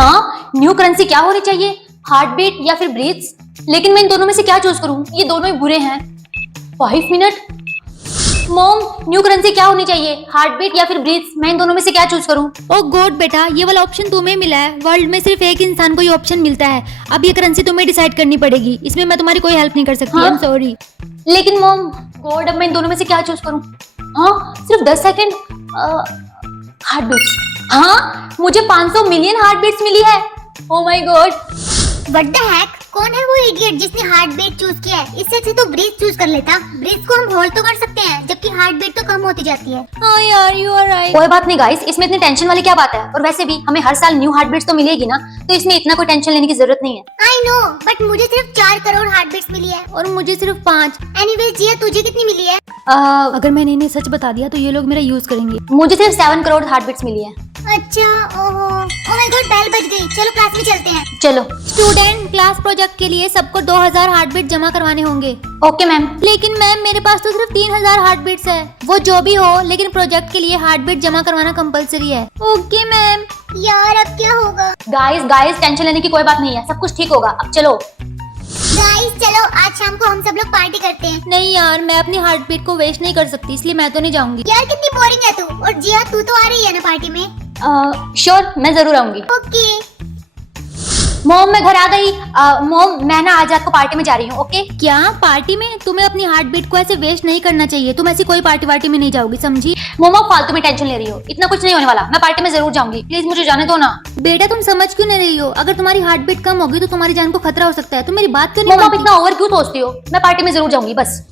हाँ, new currency क्या होनी चाहिए, हार्ट बीट या फिर ब्रीथ्स? लेकिन मैं इन दोनों में से क्या चूज करूँ? ये दोनों ही बुरे हैं। 5 मिनट। मॉम, न्यू करेंसी क्या होनी चाहिए, हार्ट बीट या फिर ब्रीथ्स? मैं इन दोनों में से क्या चूज करूँ? ओ गॉड बेटा, ये वाला ऑप्शन तुम्हें मिला है। वर्ल्ड में सिर्फ एक इंसान को ये ऑप्शन मिलता है। अब ये करेंसी तुम्हें डिसाइड करनी पड़ेगी। इसमें मैं तुम्हारी कोई हेल्प नहीं कर सकती। आई एम सॉरी। लेकिन मॉम, गॉड, अब मैं इन दोनों में से क्या चूज करूँ? हाँ, सिर्फ 10 सेकंड। Heart beats. हाँ, मुझे 500 मिलियन हार्ट बीट्स मिली है। Oh my God. What the hack? कौन है वो इडियट जिसने हार्ट बीट चूज किया है? इससे अच्छा तो ब्रीथ चूज कर लेता। ब्रीथ को हम होल्ड तो कर सकते हैं, जबकि हार्ट बीट तो कम होती जाती है। हाँ यार, यू आर राइट। कोई बात नहीं गाइस, इसमें इतनी टेंशन वाली क्या बात है? और वैसे भी हमें हर साल न्यू हार्ट बीट्स तो मिलेगी ना, तो इसमें इतना कोई टेंशन लेने की जरूरत नहीं है। आई नो, बट मुझे सिर्फ 4 करोड़ हार्ट बीट्स मिली है। और मुझे सिर्फ 5। एनीवेज जिया, तुझे कितनी मिली है? अगर मैंने इन्हें सच बता दिया तो ये लोग मेरा यूज करेंगे। मुझे सिर्फ 7 करोड़ हार्ट बीट्स मिली है। अच्छा, ओहो, ओ माय गॉड, बेल बज गई। चलो क्लास में चलते हैं। चलो। स्टूडेंट, क्लास प्रोजेक्ट के लिए सबको 2000 हार्ट बीट जमा करवाने होंगे। Okay ma'am. लेकिन मैम, मेरे पास तो सिर्फ 3000 हार्ट बीट्स है। वो जो भी हो, लेकिन प्रोजेक्ट के लिए हार्ट बीट जमा करवाना कंपलसरी है। Okay ma'am. यार अब क्या होगा? गाइस टेंशन लेने की कोई बात नहीं है, सब कुछ ठीक होगा। अब चलो। गाइस चलो, आज शाम को हम सब लोग पार्टी करते हैं। नहीं यार, मैं अपनी हार्ट बीट को वेस्ट नहीं कर सकती, इसलिए मैं तो नहीं जाऊंगी। यार कितनी बोरिंग है तू। और जिया, तू तो आ रही है ना पार्टी में? श्योर, मैं जरूर आऊंगी। ओके। मॉम, मैं घर आ गई। मॉम, मैं ना आज रात को पार्टी में जा रही हूँ। ओके? क्या पार्टी में? तुम्हें अपनी हार्ट बीट को ऐसे वेस्ट नहीं करना चाहिए। तुम ऐसी कोई पार्टी में नहीं जाओगी, समझी? मॉम, आप फालतू में टेंशन ले रही हो, इतना कुछ नहीं होने वाला। मैं पार्टी में जरूर जाऊंगी, प्लीज मुझे जाने दो ना। बेटा, तुम समझ क्यों नहीं रही हो? अगर तुम्हारी हार्ट बीट कम होगी तो तुम्हारी जान को खतरा हो सकता है। तुम मेरी बात क्यों नहीं मॉम, आप मानती? इतना ओवर क्यों सोचती हो? मैं पार्टी में जरूर जाऊंगी बस।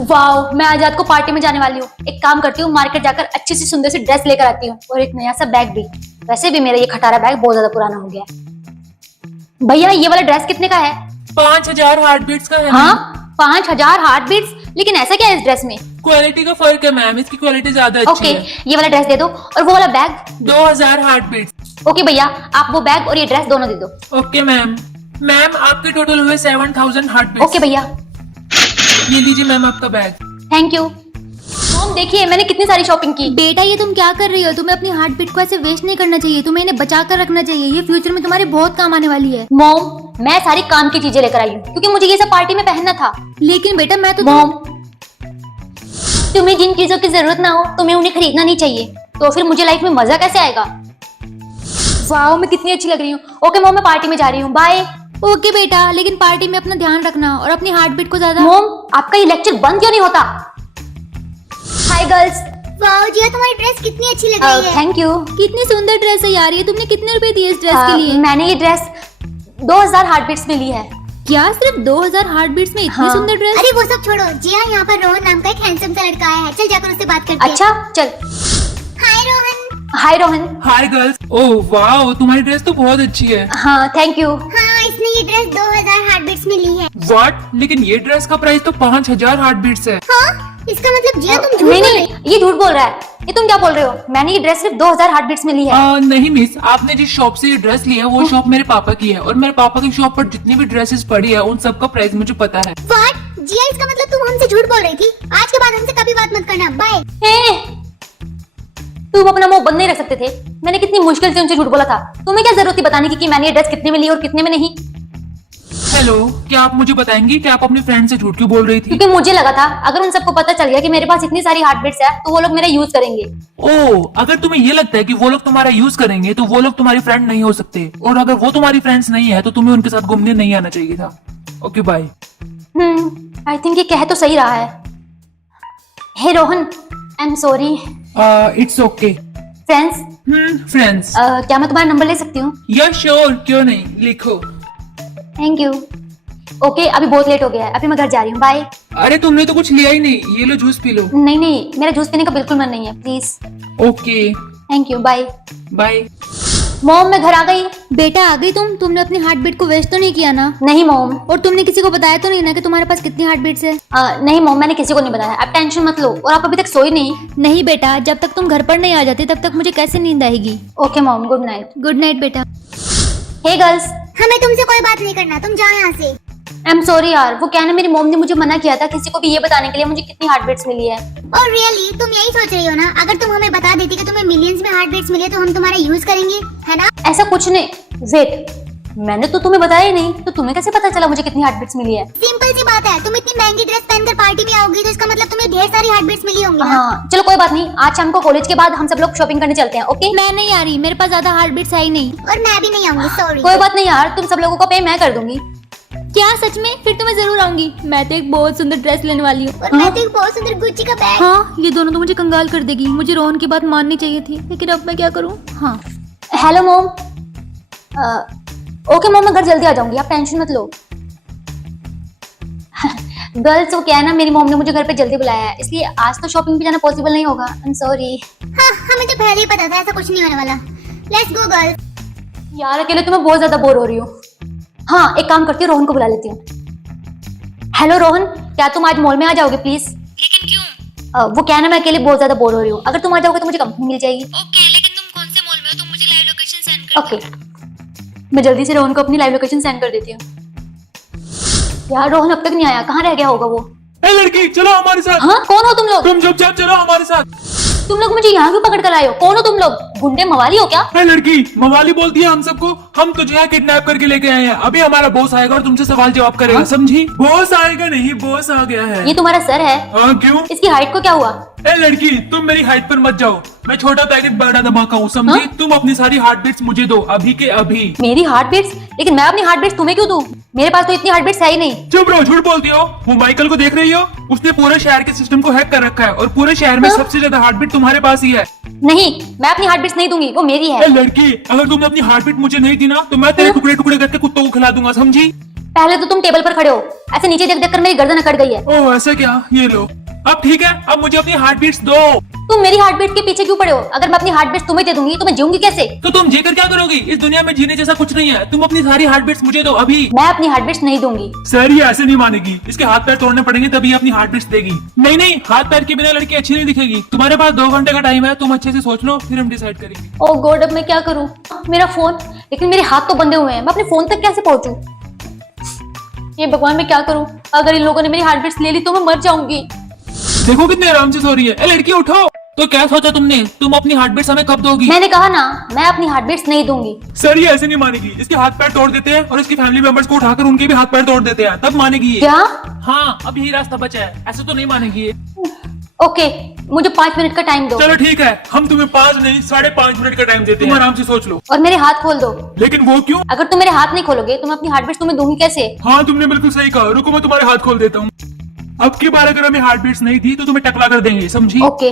वाओ, मैं आज रात को पार्टी में जाने वाली हूँ। एक काम करती हूँ, मार्केट जाकर अच्छी सी सुंदर सी ड्रेस लेकर आती हूँ और एक नया सा बैग भी। वैसे भी मेरा ये खटारा बैग बहुत ज्यादा पुराना हो गया है। भैया, ये वाला ड्रेस कितने का है? 5000 हार्ट बीट्स का है। हाँ, 5000 हार्ट बीट्स? लेकिन ऐसा क्या है इस ड्रेस में? क्वालिटी का फर्क है मैम, इसकी क्वालिटी ज्यादा अच्छी ओके, है। ये वाला ड्रेस दे दो और वो वाला बैग। 2000 heart beats. ओके भैया, आप वो बैग और ये ड्रेस दोनों दे दो। Okay ma'am. मैम, आपके टोटल हुए 7000 हार्ट बीट्स। ओके भैया, ये लीजिए मैम आपका बैग। Thank you. मॉम देखिए, मैंने कितनी सारी शॉपिंग की। बेटा, ये तुम क्या कर रही हो? तुम्हें अपनी हार्ट बीट को ऐसे वेस्ट नहीं करना चाहिए। तुम्हें इन्हें बचा कर रखना चाहिए। ये फ्यूचर में तुम्हारे बहुत काम आने वाली है। मॉम, मैं सारी काम की चीजें लेकर आई हूँ क्योंकि मुझे ये सब पार्टी में पहनना था। लेकिन बेटा, मैं तो मॉम, तुम्हें जिन चीजों की जरूरत ना हो तुम्हें उन्हें खरीदना नहीं चाहिए, तो फिर मुझे लाइफ में मजा कैसे आएगा? वाओ, मैं कितनी अच्छी लग रही हूँ। ओके मॉम, मैं पार्टी में जा रही हूँ, बाय। ओके बेटा, लेकिन पार्टी में अपना ध्यान रखना और अपनी हार्ट बीट को ज्यादा। मॉम, आपका ये लेक्चर बंद क्यों नहीं होता? Hi girls. वाओ जिया, तुम्हारी ड्रेस कितनी अच्छी लग रही है। Thank you. कितनी सुंदर ड्रेस है यार ये। तुमने कितने रुपए दिए इस ड्रेस के लिए? मैंने ये ड्रेस 2000 हार्ट बीट्स में ली है। क्या सिर्फ 2000 हार्ट बीट्स में इतनी हाँ। सुंदर ड्रेस? अरे वो सब छोड़ो जिया, यहाँ पर रोहन नाम का एक हैंडसम सा लड़का आया है। चल जाकर उससे बात करते हैं। अच्छा चल। Hi Rohan. Hi Rohan. Hi girls. Oh wow, तुम्हारी ड्रेस तो बहुत अच्छी है। हाँ, थैंक यू। हाँ, इसने ये ड्रेस 2000 हार्ट बीट्स में ली है। व्हाट? लेकिन ये ड्रेस का प्राइस तो 5000 हार्ट बीट्स है। हाँ, इसका मतलब जिया तुम झूठ नहीं बोल नहीं, रही हो। ये झूठ बोल रहा है। ये तुम क्या बोल रहे हो? मैंने ये ड्रेस सिर्फ 2000 हार्ट बीट्स में ली है। नहीं मिस, आपने जिस शॉप से ये ड्रेस लिया है वो शॉप मेरे पापा की है और मेरे पापा की शॉप पर जितनी भी ड्रेसेस पड़ी है उन सब का प्राइस मुझे पता है। What? जिया, इसका मतलब तुम हमसे झूठ बोल रही थी। आज के बाद हमसे कभी बात मत करना। बाय। तुम अपना मुंह बंद नहीं रख सकते थे? मैंने कितनी मुश्किल से उनसे झूठ बोला था। तुम्हें क्या जरूरत थी बताने की कि मैंने ये ड्रेस कितने में ली और कितने में नहीं? हेलो, क्या आप मुझे बताएंगी कि आप अपने फ्रेंड से झूठ क्यों बोल रही थी? क्योंकि मुझे लगा था अगर उन सबको पता चल गया कि मेरे पास इतनी सारी हार्ट बीट्स है तो वो लोग मेरा यूज करेंगे। ओह, अगर तुम्हें ये लगता है कि वो लोग तुम्हारा यूज करेंगे तो वो लोग तुम्हारी फ्रेंड नहीं हो सकते, और अगर वो तुम्हारी फ्रेंड्स नहीं है तो तुम्हें उनके साथ घूमने नहीं आना चाहिए था। Okay bye. आई थिंक ये कह तो सही रहा है। Hey Rohan, I am sorry. It's okay. Friends, friends. क्या मैं तुम्हारा नंबर ले सकती हूँ? या श्योर, क्यों नहीं, लिखो। Thank you. ओके, अभी बहुत लेट हो गया है, अभी मैं घर जा रही हूँ, बाय। अरे तुमने तो कुछ लिया ही नहीं, ये लो जूस पी लो। नहीं नहीं, मेरा जूस पीने का बिल्कुल मन नहीं है, please. Okay thank you, bye. Bye. Mom, मैं घर आ गई। बेटा, आ गई तुम? तुमने अपनी हार्ट बीट को वेस्ट तो नहीं किया ना? नहीं मॉम। और तुमने किसी को बताया तो नहीं ना कि तुम्हारे पास कितनी हार्ट बीट्स है? नहीं मॉम, मैंने किसी को नहीं बताया। आप टेंशन मत लो। और आप अभी तक सोई नहीं? नहीं बेटा, जब तक तुम घर पर नहीं आ जाती तब तक मुझे कैसे नींद आएगी? Okay mom, good night. Good night बेटा। हे गर्ल्स। हमें तुमसे कोई बात नहीं करना, तुम जाओ यहाँ से। आई एम सॉरी यार, वो क्या है ना, मेरी मॉम ने मुझे मना किया था किसी को भी ये बताने के लिए मुझे कितनी हार्ट बीट्स मिली है। और रियली तुम यही सोच रही हो ना? अगर तुम हमें बता देती कि तुम्हें मिलियंस में हार्ट बीट्स मिले तो हम तुम्हारा यूज करेंगे, है ना? ऐसा कुछ नहीं। वेट, मैंने तो तुम्हें बताया ही नहीं, तो तुम्हें कैसे पता चला मुझे कितनी हार्ट बीट्स मिली है? सिंपल सी बात है, तुम इतनी महंगी ड्रेस पहनकर पार्टी में आओगी तो इसका मतलब तुम्हें ढेर सारी हार्ट बीट्स मिली होंगी ना? हाँ चलो कोई बात नहीं, आज शाम को कॉलेज के बाद हम सब लोग शॉपिंग करने चलते हैं, ओके? मैं नहीं आ रही, मेरे पास ज्यादा हार्ट बीट्स है ही नहीं। और मैं भी नहीं आऊंगी, सॉरी। कोई बात नहीं यार, तुम सब लोगों को पे मैं कर दूंगी। क्या सच में? फिर तो मैं जरूर आऊंगी। मैं तो एक बहुत सुंदर ड्रेस लेने वाली हूँ। और मैं तो एक बहुत सुंदर गुच्ची का बैग। हाँ, ये दोनों तो मुझे कंगाल कर देगी। मुझे रोहन की बात माननी चाहिए थी, लेकिन अब मैं क्या करूँ? हाँ हेलो मॉम। ओके मॉम, मैं घर जल्दी आ जाऊंगी, आप टेंशन मत लो। गर्ल्स वो क्या है ना, मेरी मॉम ने मुझे घर पे जल्दी बुलाया है, इसलिए आज तो शॉपिंग पे जाना पॉसिबल नहीं होगा। आई एम सॉरी हाँ, हमें तो पहले ही पता था ऐसा कुछ नहीं होने वाला। Let's go girls. यार, अकेले तो मैं बहुत ज्यादा बोर हो रही हूँ। हाँ एक काम करती हूँ, रोहन को बुला लेती हूँ। हेलो रोहन, क्या तुम आज मॉल में आ जाओगे प्लीज? लेकिन क्यों? वो क्या है ना, मैं अकेले बहुत ज्यादा बोर हो रही हूँ, अगर तुम आ जाओगे तो मुझे कंपनी मिल जाएगी। ओके, लेकिन तुम कौन से मॉल में हो? तुम मुझे लाइव लोकेशन सेंड कर ओके, मैं जल्दी से रोहन को अपनी लाइव लोकेशन सेंड कर देती हूँ। यार रोहन अब तक नहीं आया, कहाँ रह गया होगा वो? ए लड़की, चलो हमारे साथ। हाँ कौन हो तुम लोग? तुम चुपचाप चलो हमारे साथ। तुम लोग मुझे यहाँ क्यों पकड़ कर आए हो? कौन हो तुम लोग? गुंडे मवाली हो क्या? ए लड़की, मवाली बोलती है हम सबको। हम तुझे यहाँ किडनैप करके लेके आए हैं। अभी हमारा बॉस आएगा और तुमसे सवाल जवाब करेगा, समझी? बॉस आएगा नहीं, बॉस आ गया है। ये तुम्हारा सर है? क्यों? इसकी हाइट को क्या हुआ? ए लड़की, तुम मेरी हाइट पर मत जाओ। मैं छोटा पैकेट बड़ा धमाका हूँ, समझी? हाँ? तुम अपनी सारी हार्ट बीट्स मुझे दो, अभी के अभी। मेरी हार्ट बीट्स? लेकिन मैं अपनी हार्ट बीट्स तुम्हें क्यों दूं? मेरे पास तो इतनी हार्ट बीट्स है ही नहीं। चुप रहो, झूठ बोलती हो। वो माइकल को देख रही हो? उसने पूरे शहर के सिस्टम को हैक कर रखा है और पूरे शहर में हाँ? सबसे ज्यादा हार्ट बीट तुम्हारे पास ही है। नहीं, मैं अपनी हार्ट बीट्स नहीं दूंगी, वो मेरी ए है। लड़की, अगर तुमने अपनी हार्ट बीट मुझे नहीं दी ना तो मैं तेरे हाँ? टुकड़े टुकड़े करके कुत्तों को खिला दूंगा, समझी? पहले तो तुम टेबल पर खड़े हो, ऐसे नीचे देख देख कर मेरी गर्दन अकड़ गई है। ओह ऐसा क्या? ये लो। अब ठीक है, अब मुझे अपनी हार्ट बीट्स दो। तुम मेरी हार्ट बीट के पीछे क्यों पड़े हो? अगर मैं अपनी हार्ट बीट्स तुम्हें दे दूंगी तो मैं जीऊंगी कैसे? तो तुम जीकर क्या करोगी? इस दुनिया में जीने जैसा कुछ नहीं है। तुम अपनी सारी हार्ट बीट्स मुझे दो अभी। मैं अपनी हार्ट बीट्स नहीं दूंगी। सर ये ऐसे नहीं मानेगी, इसके हाथ पैर तोड़ने पड़ेंगे तभी अपनी हार्ट बीट्स देगी। नहीं नहीं, हाथ पैर के बिना लड़की अच्छी नहीं दिखेगी। तुम्हारे पास 2 घंटे का टाइम है, तुम अच्छे से सोच लो, फिर हम डिसाइड करेंगे। ओह गॉड, अब मैं क्या करूं? मेरा फोन, लेकिन मेरे हाथ तो बंधे हुए हैं, मैं अपने फोन तक कैसे पहुंचूं? ये भगवान, मैं क्या करूं? अगर इन लोगों ने मेरी हार्ट बीट्स ले ली तो मैं मर जाऊंगी। देखो कितने आराम से सो रही है। ए लड़की उठो। तो क्या सोचा तुमने? तुम अपनी हार्ट बीट्स हमें कब दोगी? मैंने कहा ना, मैं अपनी हार्ट बीट्स नहीं दूंगी। सर ये ऐसे नहीं मानेगी। इसके हाथ पैर तोड़ देते हैं और इसकी फैमिली मेंबर्स को उठाकर उनके भी हाथ पैर तोड़ देते हैं, तब मानेगी ये। क्या? हाँ, अब यही रास्ता बचा है, ऐसे तो नहीं मानेगी ये। ओके, मुझे 5 मिनट का टाइम दो। चलो ठीक है, हम तुम्हें 5 नहीं 5.5 मिनट का टाइम देते हैं। तुम आराम से सोच लो। और मेरे हाथ खोल दो। लेकिन वो क्यों? अगर तुम मेरे हाथ नहीं खोलोगे तो मैं अपनी हार्ट बीट्स तुम्हें दूंगी कैसे? हाँ तुमने बिल्कुल सही कहा। रुको मैं तुम्हारे हाथ खोल देता हूँ। अब की बार अगर हमें हार्ट बीट्स नहीं दी तो तुम्हें टकला कर देंगे, समझी? ओके,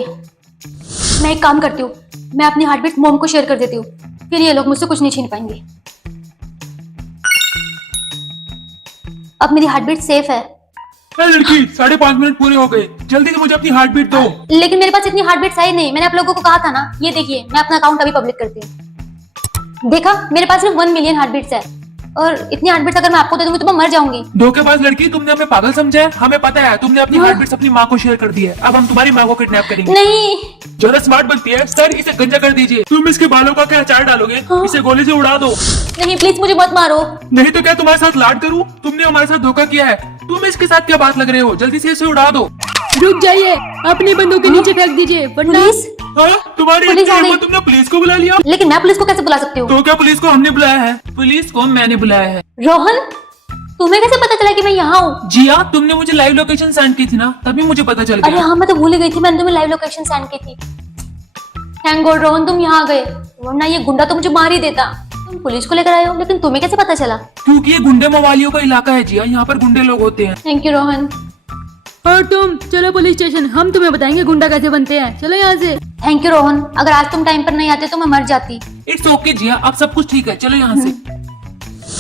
मैं एक काम करती हूँ, मैं अपनी हार्ट बीट मॉम को शेयर कर देती हूँ, फिर ये लोग मुझसे कुछ नहीं छीन पाएंगे। अब मेरी हार्ट बीट सेफ है। ए लड़की, 5.5 मिनट पूरे हो गए, जल्दी से मुझे अपनी हार्ट बीट दो। लेकिन मेरे पास इतनी हार्ट बीट्स है ही नहीं। मैंने आप लोगों को कहा था ना, ये देखिए, मैं अपना अकाउंट अभी पब्लिक करती हूँ। देखा, मेरे पास सिर्फ 1 मिलियन हार्ट बीट्स है, और इतनी हार्ट बीट्स अगर मैं आपको दे दूंगी तो मैं मर जाऊंगी। धोखेबाज लड़की, तुमने हमें पागल समझा है? हमें पता है तुमने अपनी हार्ट बीट्स अपनी माँ को शेयर कर दी है। अब हम तुम्हारी माँ को किडनैप करेंगे। नहीं, ज्यादा स्मार्ट बनती है। सर इसे गंजा कर दीजिए। तुम इसके बालों का क्या अचार डालोगे? हाँ। इसे गोली से उड़ा दो। नहीं प्लीज मुझे मत मारो। नहीं तो क्या तुम्हारे साथ लाड करूं? तुमने हमारे साथ धोखा किया है। तुम इसके साथ क्या बात लग रहे हो? जल्दी से इसे उड़ा दो। रुक जाइए, अपनी बंदूक के नीचे फेंक दीजिए, वरना पुलिस? हाँ, तुम्हारी पुलिस इतनी आ गई। हिम्मत, तुमने पुलिस को बुला लिया? लेकिन मैं पुलिस को कैसे बुला सकती हूँ? तो क्या पुलिस को हमने बुलाया है? पुलिस को मैंने बुलाया है। रोहन, तुम्हें कैसे पता चला कि मैं यहाँ हूँ? जी हाँ, तुमने मुझे लाइव लोकेशन सेंड की थी ना, तभी मुझे पता चल अरे गया। हाँ, मैं तो भूल ही गई थी, मैंने तुम्हें लाइव लोकेशन सेंड की थी। थैंक गॉड रोहन, तुम यहाँ आ गए, वरना ये गुंडा तो मुझे मार ही देता। तुम पुलिस को लेकर आए हो, लेकिन तुम्हें कैसे पता चला? क्योंकि ये गुंडे मवालियों का इलाका है जिया, यहाँ पर गुंडे लोग होते हैं। Thank you Rohan. और तुम चलो पुलिस स्टेशन, हम तुम्हें बताएंगे गुंडा कैसे बनते हैं। चलो यहाँ से। थैंक यू रोहन, अगर आज तुम टाइम पर नहीं आते तो मैं मर जाती। इट्स ओके जिया, अब सब कुछ ठीक है, चलो यहाँ से।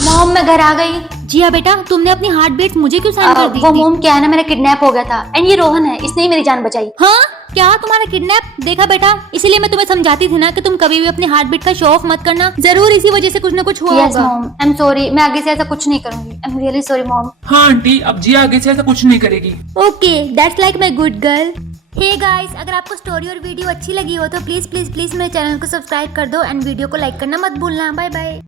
मॉम, मैं घर आ गई। जिया बेटा, तुमने अपनी हार्ट बीट्स मुझे क्यों सेंड कर दी वो थी? मॉम क्या है ना, मेरा किडनैप हो गया था, एंड ये रोहन है, इसने ही मेरी जान बचाई। हाँ, क्या तुम्हारा किडनैप? देखा बेटा, इसीलिए मैं तुम्हें समझाती थी ना कि तुम कभी भी अपनी हार्ट बीट का शो ऑफ मत करना। जरूर इसी वजह से कुछ न कुछ हुआ यस होगा। मॉम, आई एम सॉरी, मैं आगे से ऐसा कुछ नहीं करूंगी। I am really sorry mom. हाँ आंटी, अब जिया आगे से ऐसा कुछ नहीं करेगी। Okay, that's like my good girl. Hey guys, अगर आपको स्टोरी और वीडियो अच्छी लगी हो तो प्लीज प्लीज प्लीज मेरे चैनल को सब्सक्राइब कर दो एंड वीडियो को लाइक करना मत भूलना। Bye bye.